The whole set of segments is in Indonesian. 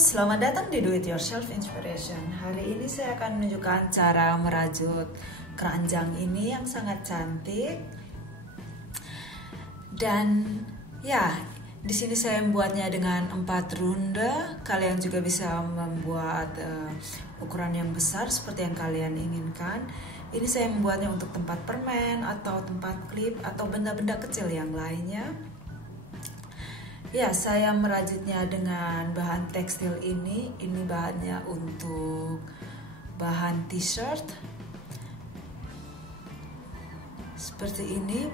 Selamat datang di Do It Yourself Inspiration. Hari ini saya akan menunjukkan cara merajut keranjang ini yang sangat cantik. Dan ya, di sini saya membuatnya dengan 4 runde. Kalian juga bisa membuat ukuran yang besar seperti yang kalian inginkan. Ini saya membuatnya untuk tempat permen atau tempat klip atau benda-benda kecil yang lainnya. Ya, saya merajutnya dengan bahan tekstil ini. Ini bahannya untuk bahan t-shirt. Seperti ini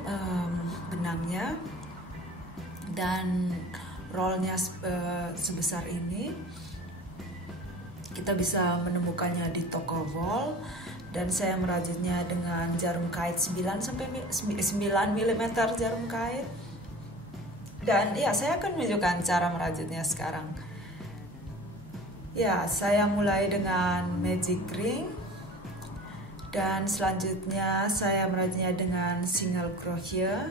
benangnya. Dan rollnya sebesar ini. Kita bisa menemukannya di toko roll. Dan saya merajutnya dengan jarum kait 9 mm jarum kait. Dan ya, saya akan menunjukkan cara merajutnya sekarang. Ya, saya mulai dengan magic ring. Dan selanjutnya saya merajutnya dengan single crochet.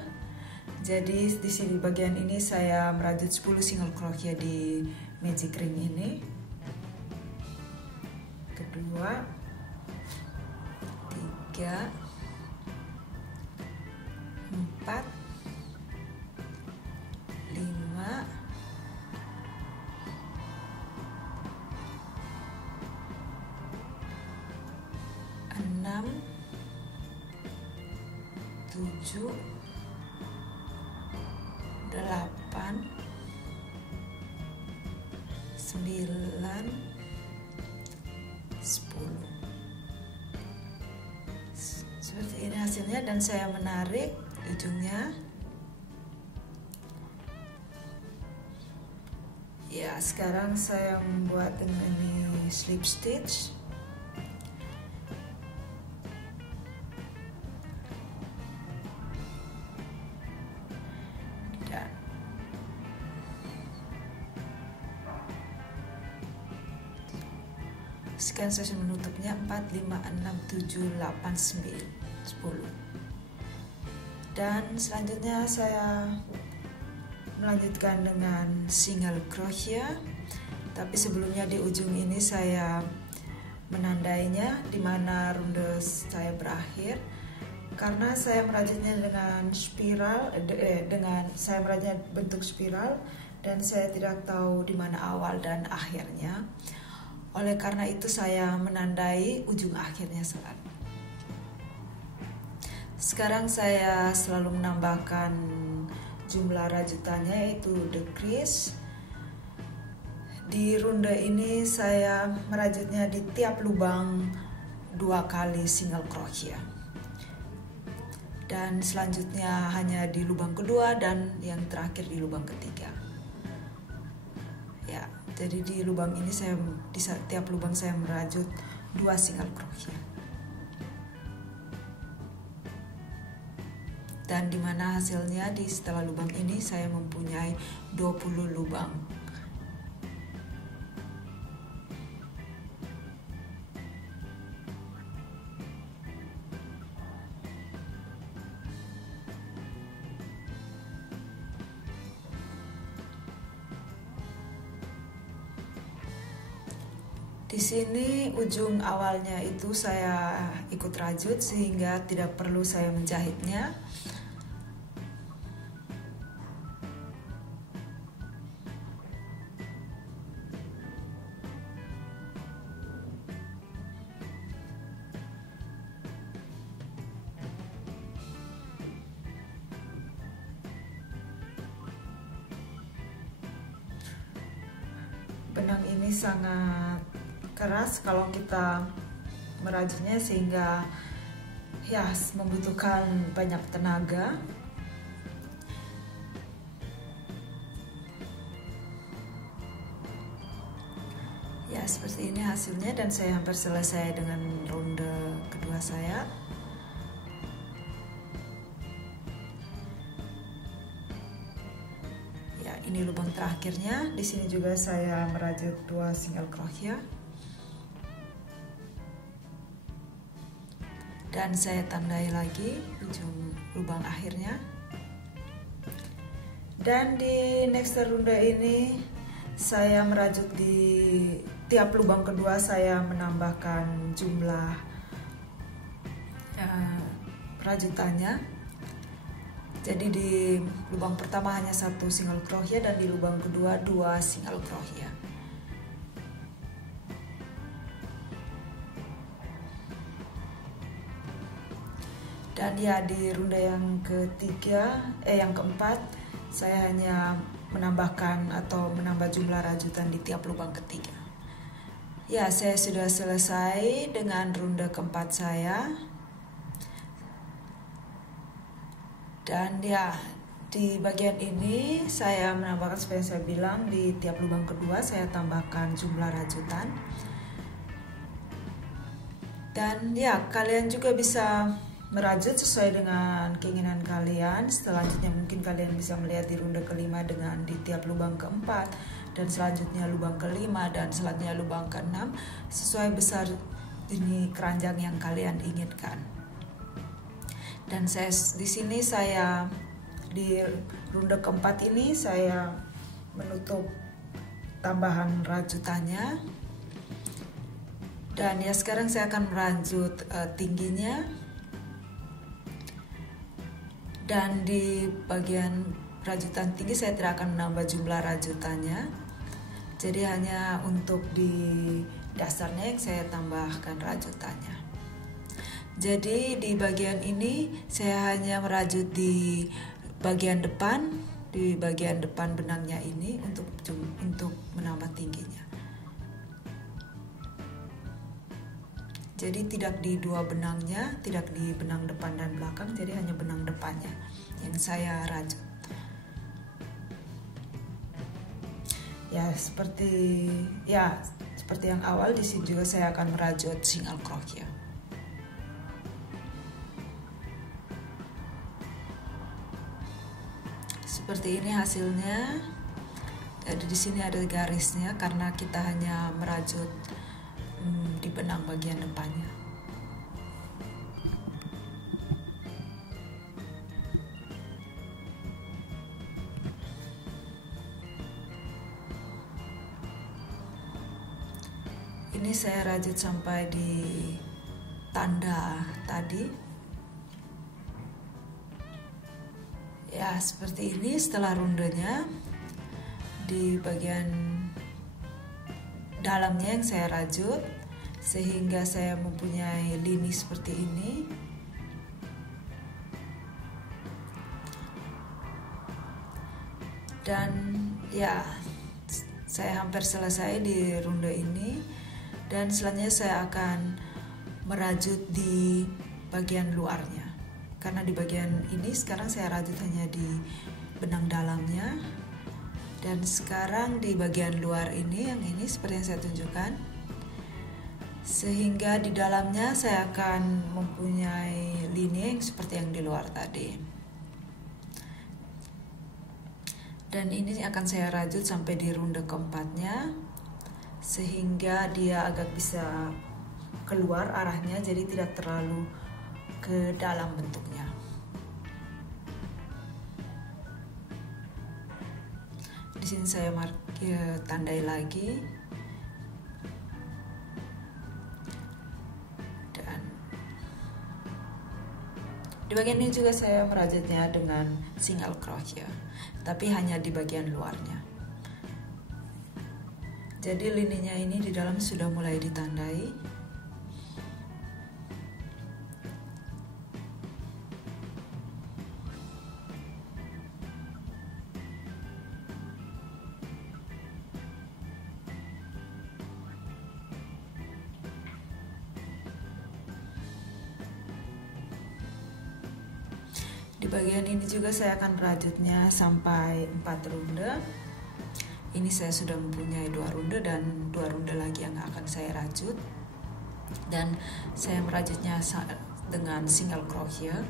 Jadi di sini bagian ini saya merajut 10 single crochet di magic ring ini. Kedua, 3, 4, 5, 6, 7, 8, 9, 10. Seperti ini hasilnya, dan saya menarik ujungnya. Ya, sekarang saya membuat ini slip stitch. Dan sekarang saya menutupnya 4, 5, 6, 7, 8, 9, 10. Dan selanjutnya saya melanjutkan dengan single crochet, tapi sebelumnya di ujung ini saya menandainya di mana runde saya berakhir, karena saya merajutnya dengan spiral, saya merajutnya bentuk spiral dan saya tidak tahu di mana awal dan akhirnya. Oleh karena itu saya menandai ujung akhirnya sekarang. Sekarang saya selalu menambahkan jumlah rajutannya, yaitu decrease. Di runde ini saya merajutnya di tiap lubang 2 kali single crochet. Dan selanjutnya hanya di lubang kedua dan yang terakhir di lubang ketiga. Ya, jadi di lubang ini di tiap lubang saya merajut 2 single crochet. Dan dimana hasilnya setelah lubang ini saya mempunyai 20 lubang. Di sini ujung awalnya itu saya ikut rajut sehingga tidak perlu saya menjahitnya. Benang ini sangat keras kalau kita merajutnya, sehingga ya membutuhkan banyak tenaga. Ya, seperti ini hasilnya, dan saya hampir selesai dengan ronde kedua saya. Ya, ini lubang terakhirnya. Di sini juga saya merajut 2 single crochet. Dan saya tandai lagi ujung lubang akhirnya. Dan di next runde ini saya merajut di tiap lubang kedua, saya menambahkan jumlah rajutannya. Jadi di lubang pertama hanya 1 single crochet dan di lubang kedua 2 single crochet. Dan ya, di ronde yang keempat saya hanya menambahkan atau menambah jumlah rajutan di tiap lubang ketiga. Ya, saya sudah selesai dengan ronde keempat saya. Dan ya, di bagian ini saya menambahkan, seperti yang saya bilang, di tiap lubang kedua saya tambahkan jumlah rajutan. Dan ya, kalian juga bisa merajut sesuai dengan keinginan kalian. Selanjutnya mungkin kalian bisa melihat di ronde kelima dengan di tiap lubang keempat, dan selanjutnya lubang kelima, dan selanjutnya lubang keenam, sesuai besar ini keranjang yang kalian inginkan. Dan di sini saya di ronde keempat ini saya menutup tambahan rajutannya. Dan ya, sekarang saya akan merajut tingginya. Dan di bagian rajutan tinggi saya tidak akan menambah jumlah rajutannya. Jadi hanya untuk di dasarnya yang saya tambahkan rajutannya. Jadi di bagian ini saya hanya merajut di bagian depan, benangnya ini untuk menambah tingginya. Jadi tidak di dua benangnya, tidak di benang depan dan belakang, jadi hanya benang depannya yang saya rajut. Ya, seperti yang awal, di sini juga saya akan merajut single crochet. Seperti ini hasilnya. Jadi di sini ada garisnya karena kita hanya merajut di benang bagian depannya. Ini saya rajut sampai di tanda tadi. Ya, seperti ini setelah rundenya. Di bagian dalamnya yang saya rajut sehingga saya mempunyai lini seperti ini. Dan ya, saya hampir selesai di ronde ini, dan selanjutnya saya akan merajut di bagian luarnya. Karena di bagian ini sekarang saya rajut hanya di benang dalamnya. Dan sekarang di bagian luar ini, yang ini seperti yang saya tunjukkan. Sehingga di dalamnya saya akan mempunyai lini yang seperti yang di luar tadi. Dan ini akan saya rajut sampai di ronde keempatnya. Sehingga dia agak bisa keluar arahnya, jadi tidak terlalu ke dalam bentuknya. Di sini saya tandai lagi. Dan di bagian ini juga saya merajutnya dengan single crochet, tapi hanya di bagian luarnya. Jadi lininya ini di dalam sudah mulai ditandai. Di bagian ini juga saya akan merajutnya sampai 4 ronde. Ini saya sudah mempunyai 2 ronde dan 2 ronde lagi yang akan saya rajut. Dan saya merajutnya dengan single crochet,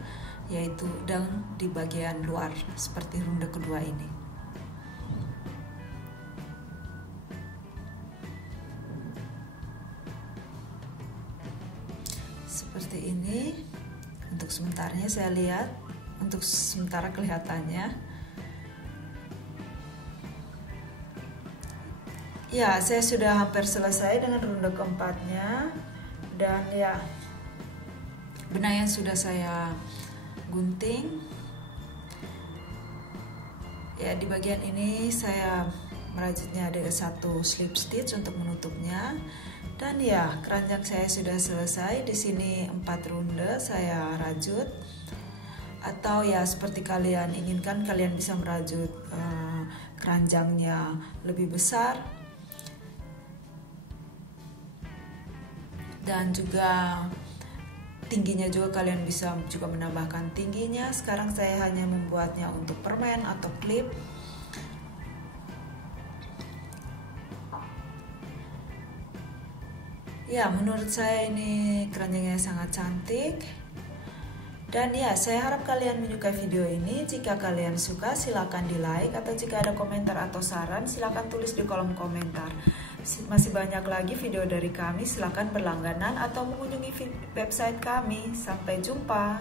yaitu di bagian luar seperti ronde kedua ini. Seperti ini. Untuk sementaranya saya lihat. Untuk sementara kelihatannya Ya, saya sudah hampir selesai dengan ronde keempatnya. Dan ya, benang yang sudah saya gunting. Ya, di bagian ini saya merajutnya ada satu slip stitch untuk menutupnya. Dan ya, keranjang saya sudah selesai. Di sini 4 ronde saya rajut. Atau ya seperti kalian inginkan, kalian bisa merajut keranjangnya lebih besar. Dan juga tingginya juga kalian bisa juga menambahkan tingginya. Sekarang saya hanya membuatnya untuk permen atau klip. Ya, menurut saya ini keranjangnya sangat cantik. Dan ya, saya harap kalian menyukai video ini. Jika kalian suka, silakan di like, atau jika ada komentar atau saran, silakan tulis di kolom komentar. Masih banyak lagi video dari kami, silakan berlangganan atau mengunjungi website kami. Sampai jumpa.